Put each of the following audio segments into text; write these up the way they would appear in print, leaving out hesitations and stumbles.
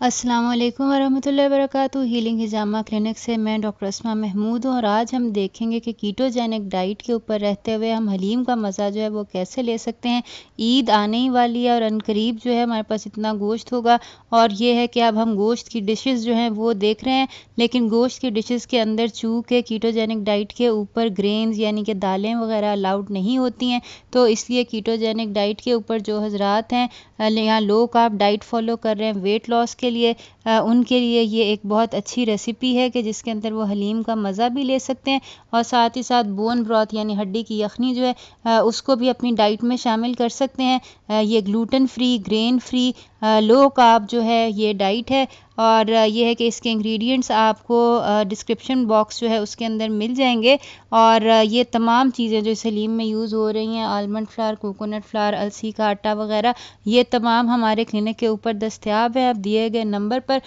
अस्सलाम वालेकुम वरहमतुल्लाहि वबरकातुहू। हीलिंग हिजामा क्लिनिक से मैं डॉक्टर अस्मा महमूद हूँ और आज हम देखेंगे कि कीटोजेनिक डाइट के ऊपर रहते हुए हम हलीम का मज़ा जो है वो कैसे ले सकते हैं। ईद आने ही वाली है और अनकरीब जो है हमारे पास इतना गोश्त होगा और ये है कि अब हम गोश्त की डिशेस जो हैं वो देख रहे हैं, लेकिन गोश्त की डिशेस के अंदर चूँकि कीटोजेनिक डाइट के ऊपर ग्रेन्स यानी कि दालें वगैरह अलाउड नहीं होती हैं, तो इसलिए कीटोजेनिक डाइट के ऊपर जो हजरात हैं यहाँ लो कार्ब डाइट फॉलो कर रहे हैं वेट लॉस के लिए, उनके लिए ये एक बहुत अच्छी रेसिपी है कि जिसके अंदर वो हलीम का मज़ा भी ले सकते हैं और साथ ही साथ बोन ब्रॉथ यानी हड्डी की यखनी जो है उसको भी अपनी डाइट में शामिल कर सकते हैं। ये gluten free, grain free, low carb जो है ये डाइट है और ये है कि इसके इंग्रेडिएंट्स आपको डिस्क्रिप्शन बॉक्स जो है उसके अंदर मिल जाएंगे और ये तमाम चीज़ें जो इस हलीम में यूज़ हो रही हैं, आलमंड फ्लावर, कोकोनट फ्लावर, अलसी का आटा वगैरह, ये तमाम हमारे क्लिनिक के ऊपर दस्तयाब है। आप दिए गए नंबर पर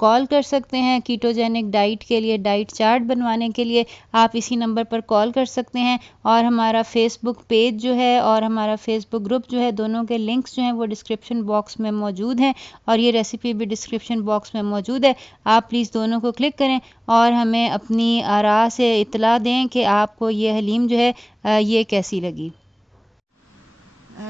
कॉल कर सकते हैं। कीटोजेनिक डाइट के लिए, डाइट चार्ट बनवाने के लिए आप इसी नंबर पर कॉल कर सकते हैं और हमारा फेसबुक पेज जो है और हमारा फेसबुक ग्रुप जो है, दोनों के लिंक्स जो हैं वो डिस्क्रिप्शन बॉक्स में मौजूद हैं और ये रेसिपी भी डिस्क्रिप्शन बॉक्स में मौजूद है। आप प्लीज़ दोनों को क्लिक करें और हमें अपनी आरा से इत्तला दें कि आपको ये हलीम जो है ये कैसी लगी।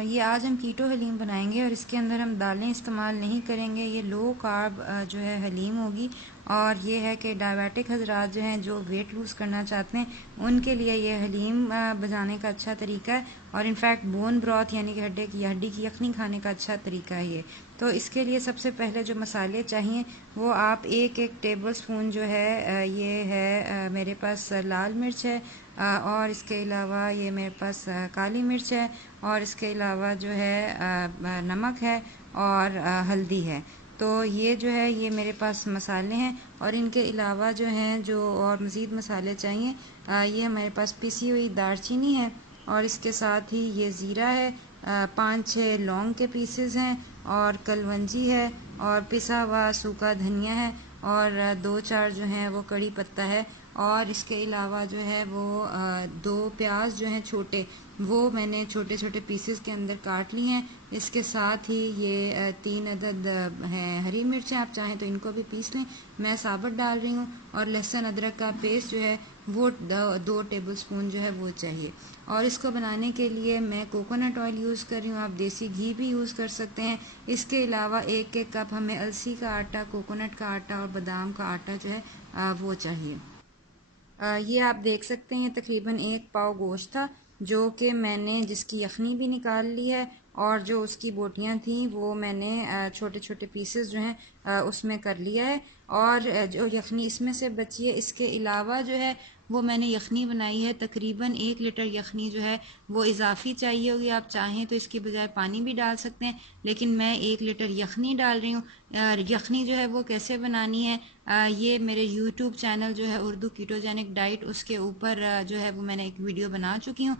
ये आज हम कीटो हलीम बनाएंगे और इसके अंदर हम दालें इस्तेमाल नहीं करेंगे। ये लो कार्ब जो है हलीम होगी और ये है कि डायबिटिक हजरात जो हैं जो वेट लूज़ करना चाहते हैं उनके लिए ये हलीम बनाने का अच्छा तरीका है और इनफैक्ट बोन ब्रॉथ यानी कि हड्डी की यखनी खाने का अच्छा तरीका है ये। तो इसके लिए सबसे पहले जो मसाले चाहिए वो आप एक एक टेबल स्पून जो है ये है मेरे पास लाल मिर्च है और इसके अलावा ये मेरे पास काली मिर्च है और इसके अलावा जो है नमक है और हल्दी है। तो ये जो है ये मेरे पास मसाले हैं और इनके अलावा जो हैं जो और मज़ीद मसाले चाहिए ये हमारे पास पिसी हुई दालचीनी है और इसके साथ ही ये ज़ीरा है, 5-6 लौंग के पीसेस हैं और कलवंजी है और पिसा हुआ सूखा धनिया है और 2-4 जो हैं वो कड़ी पत्ता है और इसके अलावा जो है वो 2 प्याज जो हैं छोटे वो मैंने छोटे छोटे पीसेस के अंदर काट लिए हैं। इसके साथ ही ये 3 अदद हैं हरी मिर्चें, आप चाहें तो इनको भी पीस लें, मैं साबुत डाल रही हूँ और लहसुन अदरक का पेस्ट जो है वो 2 टेबल स्पून जो है वो चाहिए। और इसको बनाने के लिए मैं कोकोनट ऑयल यूज़ कर रही हूँ, आप देसी घी भी यूज़ कर सकते हैं। इसके अलावा 1-1 कप हमें अलसी का आटा, कोकोनट का आटा और बादाम का आटा जो है वो चाहिए। ये आप देख सकते हैं तकरीबन 1 पाव गोश्त था जो कि मैंने जिसकी यखनी भी निकाल ली है और जो उसकी बोटियां थी वो मैंने छोटे छोटे पीसेस जो हैं उसमें कर लिया है और जो यखनी इसमें से बची है इसके अलावा जो है वो मैंने यखनी बनाई है तकरीबन 1 लीटर यखनी जो है वो इजाफी चाहिए होगी। आप चाहें तो इसके बजाय पानी भी डाल सकते हैं, लेकिन मैं 1 लीटर यखनी डाल रही हूँ। यखनी जो है वो कैसे बनानी है ये मेरे यूट्यूब चैनल जो है उर्दू कीटोजेनिक डाइट उसके ऊपर जो है वो मैंने एक वीडियो बना चुकी हूँ।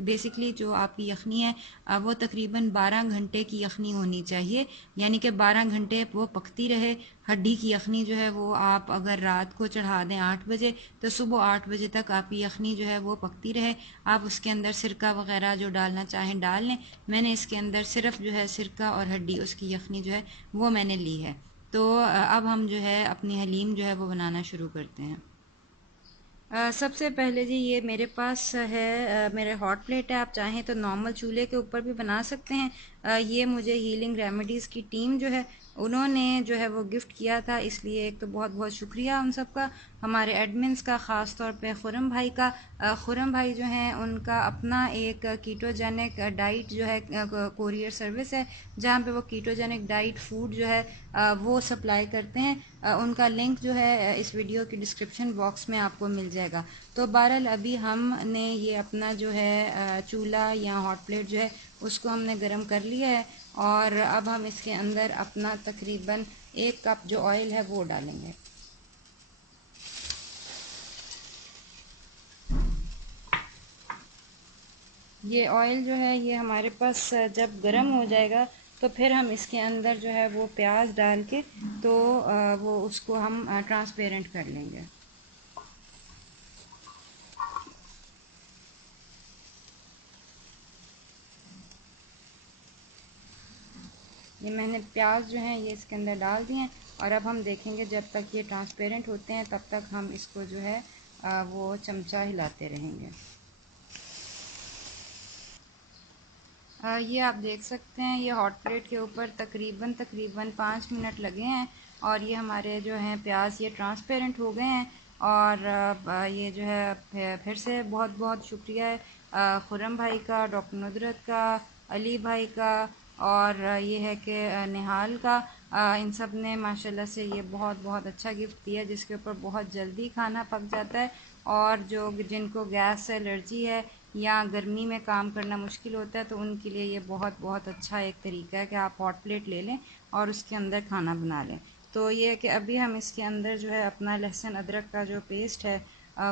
बेसिकली जो आपकी यखनी है वो तकरीबन 12 घंटे की यखनी होनी चाहिए, यानी कि 12 घंटे वो पकती रहे। हड्डी की यखनी जो है वो आप अगर रात को चढ़ा दें 8 बजे तो सुबह 8 बजे तक आपकी यखनी जो है वो पकती रहे। आप उसके अंदर सिरका वगैरह जो डालना चाहें डाल लें। मैंने इसके अंदर सिर्फ जो है सिरका और हड्डी उसकी यखनी जो है वो मैंने ली है। तो अब हम जो है अपनी हलीम जो है वो बनाना शुरू करते हैं। सबसे पहले जी ये मेरे पास है मेरे हॉट प्लेट है, आप चाहें तो नॉर्मल चूल्हे के ऊपर भी बना सकते हैं। ये मुझे हीलिंग रेमेडीज़ की टीम जो है उन्होंने जो है वो गिफ्ट किया था, इसलिए एक तो बहुत बहुत शुक्रिया उन सब का, हमारे एडमिन्स का, ख़ास तौर पे खुरम भाई का। खुरम भाई जो हैं उनका अपना एक कीटोजेनिक डाइट जो है कोरियर सर्विस है जहाँ पे वो कीटोजेनिक डाइट फूड जो है वो सप्लाई करते हैं। उनका लिंक जो है इस वीडियो की डिस्क्रिप्शन बॉक्स में आपको मिल जाएगा। तो बहरहाल अभी हमने ये अपना जो है चूल्हा या हॉट प्लेट जो है उसको हमने गर्म कर लिया है और अब हम इसके अंदर अपना तकरीबन 1 कप जो ऑयल है वो डालेंगे। ये ऑयल जो है ये हमारे पास जब गर्म हो जाएगा तो फिर हम इसके अंदर जो है वो प्याज डाल के तो वो उसको हम ट्रांसपेरेंट कर लेंगे। ये मैंने प्याज जो हैं ये इसके अंदर डाल दिए हैं, और अब हम देखेंगे जब तक ये ट्रांसपेरेंट होते हैं तब तक हम इसको जो है वो चमचा हिलाते रहेंगे। ये आप देख सकते हैं ये हॉट प्लेट के ऊपर तकरीबन 5 मिनट लगे हैं, और ये हमारे जो हैं प्याज ये ट्रांसपेरेंट हो गए हैं। और ये जो है फिर से बहुत बहुत शुक्रिया है खुर्रम भाई का, डॉक्टर नुदरत का, अली भाई का, और ये है कि निहाल का। इन सब ने माशाल्लाह से ये बहुत बहुत अच्छा गिफ्ट दिया, जिसके ऊपर बहुत जल्दी खाना पक जाता है। और जो जिनको गैस से एलर्जी है या गर्मी में काम करना मुश्किल होता है तो उनके लिए ये बहुत बहुत अच्छा एक तरीका है कि आप हॉट प्लेट ले लें और उसके अंदर खाना बना लें। तो ये है कि अभी हम इसके अंदर जो है अपना लहसुन अदरक का जो पेस्ट है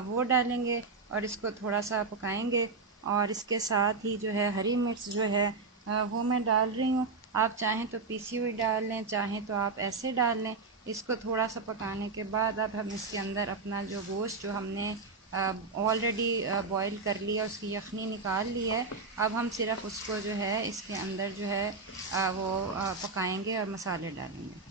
वो डालेंगे और इसको थोड़ा सा पकाएंगे। और इसके साथ ही जो है हरी मिर्च जो है वो मैं डाल रही हूँ। आप चाहें तो पीसी हुई डाल लें, चाहें तो आप ऐसे डाल लें। इसको थोड़ा सा पकाने के बाद अब हम इसके अंदर अपना जो गोश्त जो हमने ऑलरेडी बॉईल कर लिया, उसकी यखनी निकाल ली है, अब हम सिर्फ उसको जो है इसके अंदर जो है वो पकाएंगे और मसाले डालेंगे।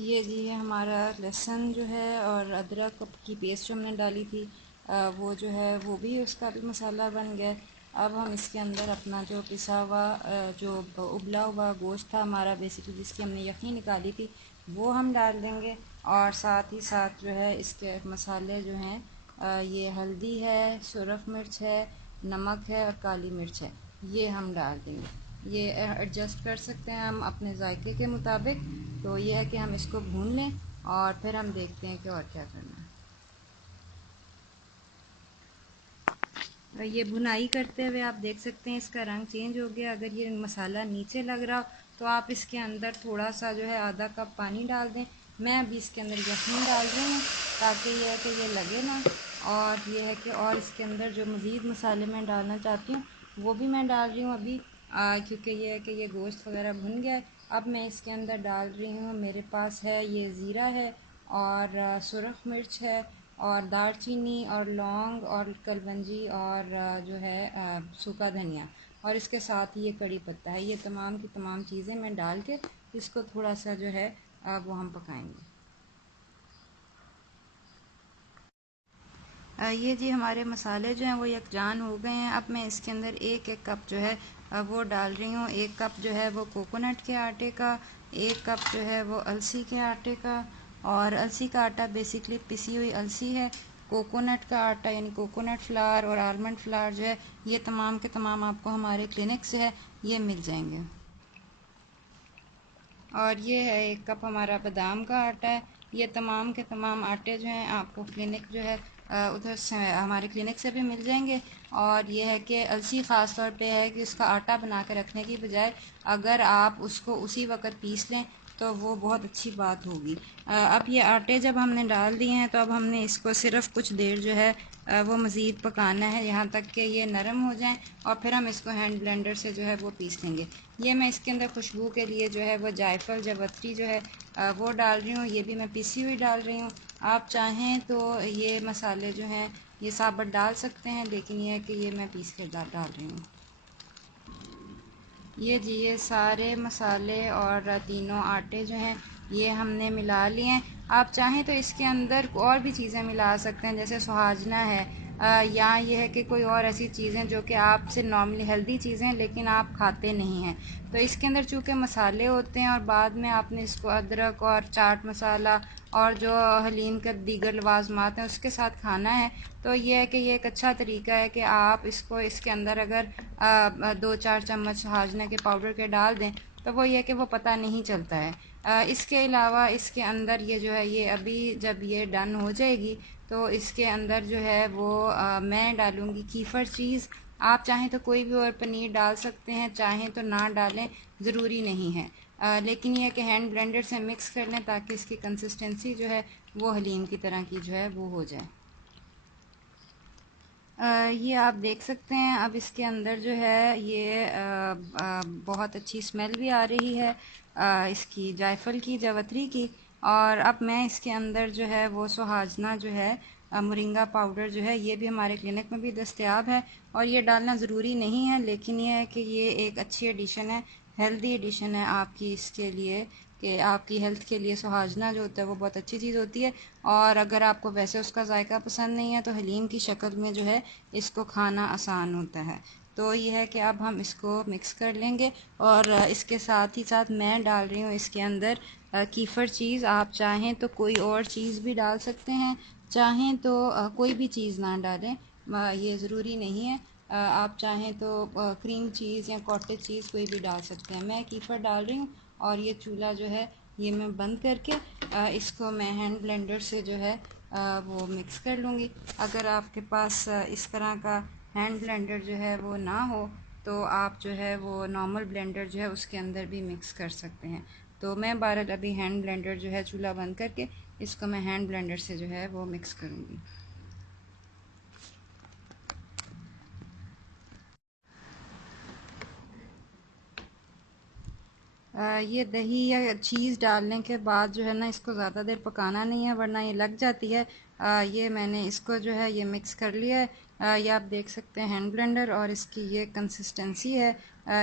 ये जी ये हमारा लहसुन जो है और अदरक की पेस्ट जो हमने डाली थी वो जो है वो भी उसका भी मसाला बन गया। अब हम इसके अंदर अपना जो पिसा हुआ जो उबला हुआ गोश्त था हमारा बेसिकली, जिसकी हमने यखनी निकाली थी, वो हम डाल देंगे। और साथ ही साथ जो है इसके मसाले जो हैं ये हल्दी है, सुरख मिर्च है, नमक है और काली मिर्च है, ये हम डाल देंगे। ये एडजस्ट कर सकते हैं हम अपने जायके के मुताबिक। तो ये है कि हम इसको भून लें और फिर हम देखते हैं कि और क्या करना है। ये भुनाई करते हुए आप देख सकते हैं इसका रंग चेंज हो गया। अगर ये मसाला नीचे लग रहा हो तो आप इसके अंदर थोड़ा सा जो है आधा कप पानी डाल दें। मैं अभी इसके अंदर यखनी डाल रही हूँ ताकि ये है कि ये लगे ना। और ये है कि और इसके अंदर जो मज़ीद मसाले मैं डालना चाहती हूँ वो भी मैं डाल रही हूँ अभी, क्योंकि ये है कि ये गोश्त वगैरह भुन गया है। अब मैं इसके अंदर डाल रही हूँ, मेरे पास है ये ज़ीरा है और सुरख मिर्च है और दालचीनी और लौंग और कलवंजी और जो है सूखा धनिया, और इसके साथ ही ये कड़ी पत्ता है। ये तमाम की तमाम चीज़ें मैं डाल के इसको थोड़ा सा जो है वो हम पकाएंगे। ये जी हमारे मसाले जो हैं वो यकजान हो गए हैं। अब मैं इसके अंदर एक एक कप जो है वो डाल रही हूँ। एक कप जो है वो कोकोनट के आटे का, एक कप जो है वो अलसी के आटे का। और अलसी का आटा बेसिकली पिसी हुई अलसी है। कोकोनट का आटा यानी कोकोनट फ्लावर और आलमंड फ्लावर जो है ये तमाम के तमाम आपको हमारे क्लिनिक से है ये मिल जाएंगे। और ये है एक कप हमारा बादाम का आटा है। ये तमाम के तमाम आटे जो हैं आपको क्लिनिक जो है उधर से हमारे क्लिनिक से भी मिल जाएंगे। और ये है कि अलसी ख़ास तौर पे है कि उसका आटा बना के रखने की बजाय अगर आप उसको उसी वक्त पीस लें तो वो बहुत अच्छी बात होगी। अब ये आटे जब हमने डाल दिए हैं तो अब हमने इसको सिर्फ कुछ देर जो है वो मज़ीद पकाना है यहाँ तक कि ये नरम हो जाएं, और फिर हम इसको हैंड ब्लेंडर से जो है वो पीस लेंगे। ये मैं इसके अंदर खुशबू के लिए जो है वो जायफल जावित्री जो है वो डाल रही हूँ। ये भी मैं पिसी हुई डाल रही हूँ। आप चाहें तो ये मसाले जो हैं ये साबुत डाल सकते हैं, लेकिन ये है कि ये मैं पीस के डाल रही हूँ। ये जी ये सारे मसाले और तीनों आटे जो हैं ये हमने मिला लिए हैं। आप चाहें तो इसके अंदर और भी चीज़ें मिला सकते हैं, जैसे सुहाजना है या ये है कि कोई और ऐसी चीज़ें जो कि आपसे नॉर्मली हेल्दी चीज़ें लेकिन आप खाते नहीं हैं। तो इसके अंदर चूँकि मसाले होते हैं और बाद में आपने इसको अदरक और चाट मसाला और जो हलीम के दीगर लवाजमात हैं उसके साथ खाना है, तो ये है कि ये एक अच्छा तरीका है कि आप इसको इसके अंदर अगर 2-4 चम्मच हाजने के पाउडर के डाल दें तो वो ये कि वो पता नहीं चलता है। इसके अलावा इसके अंदर ये जो है ये अभी जब ये डन हो जाएगी तो इसके अंदर जो है वो मैं डालूँगी कीफ़र चीज़। आप चाहें तो कोई भी और पनीर डाल सकते हैं, चाहें तो ना डालें, ज़रूरी नहीं है। लेकिन ये कि हैंड ब्लेंडर से मिक्स कर लें ताकि इसकी कंसिस्टेंसी जो है वो हलीम की तरह की जो है वो हो जाए। ये आप देख सकते हैं अब इसके अंदर जो है ये बहुत अच्छी स्मेल भी आ रही है इसकी जायफल की जावित्री की। और अब मैं इसके अंदर जो है वो सुहाजना जो है मोरिंगा पाउडर जो है ये भी हमारे क्लिनिक में भी दस्तयाब है। और ये डालना ज़रूरी नहीं है, लेकिन ये है कि ये एक अच्छी एडिशन है, हेल्दी एडिशन है आपकी इसके लिए, कि आपकी हेल्थ के लिए सुहाजना जो होता है वो बहुत अच्छी चीज़ होती है। और अगर आपको वैसे उसका जायका पसंद नहीं है तो हलीम की शक्ल में जो है इसको खाना आसान होता है। तो ये है कि अब हम इसको मिक्स कर लेंगे। और इसके साथ ही साथ मैं डाल रही हूँ इसके अंदर कीफ़र चीज़। आप चाहें तो कोई और चीज़ भी डाल सकते हैं, चाहें तो कोई भी चीज़ ना डालें, ये ज़रूरी नहीं है। आप चाहें तो क्रीम चीज़ या कॉटेज चीज़ कोई भी डाल सकते हैं। मैं कीफ़र डाल रही हूँ। और ये चूल्हा जो है ये मैं बंद करके इसको मैं हैंड ब्लेंडर से जो है वो मिक्स कर लूँगी। अगर आपके पास इस तरह का हैंड ब्लेंडर जो है वो ना हो तो आप जो है वो नॉर्मल ब्लेंडर जो है उसके अंदर भी मिक्स कर सकते हैं। तो मैं बहरहाल अभी हैंड ब्लेंडर जो है चूल्हा बंद करके इसको मैं हैंड ब्लेंडर से जो है वो मिक्स करूँगी। ये दही या चीज़ डालने के बाद जो है ना इसको ज़्यादा देर पकाना नहीं है, वरना ये लग जाती है। ये मैंने इसको जो है ये मिक्स कर लिया है। ये आप देख सकते हैं हैंड ब्लेंडर, और इसकी ये कंसिस्टेंसी है।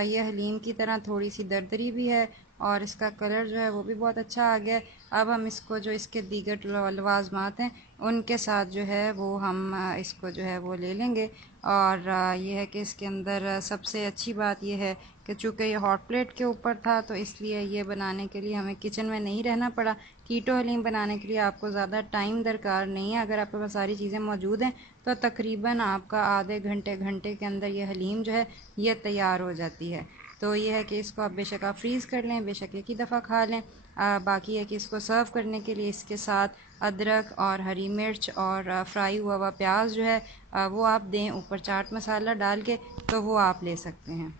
ये हलीम की तरह थोड़ी सी दरदरी भी है, और इसका कलर जो है वो भी बहुत अच्छा आ गया है। अब हम इसको जो इसके दीगर लवाजमात हैं उनके साथ जो है वो हम इसको जो है वो ले लेंगे। और ये है कि इसके अंदर सबसे अच्छी बात ये है कि चूँकि ये हॉट प्लेट के ऊपर था तो इसलिए ये बनाने के लिए हमें किचन में नहीं रहना पड़ा। कीटो हलीम बनाने के लिए आपको ज़्यादा टाइम दरकार नहीं है। अगर आपके पास सारी चीज़ें मौजूद हैं तो तकरीबन आपका आधे घंटे घंटे के अंदर ये हलीम जो है ये तैयार हो जाती है। तो ये है कि इसको आप बेशक आप फ्रीज़ कर लें, बेशक एक ही दफ़ा खा लें। बाकी है कि इसको सर्व करने के लिए इसके साथ अदरक और हरी मिर्च और फ्राई हुआ प्याज जो है वो आप दें ऊपर चाट मसाला डाल के, तो वो आप ले सकते हैं।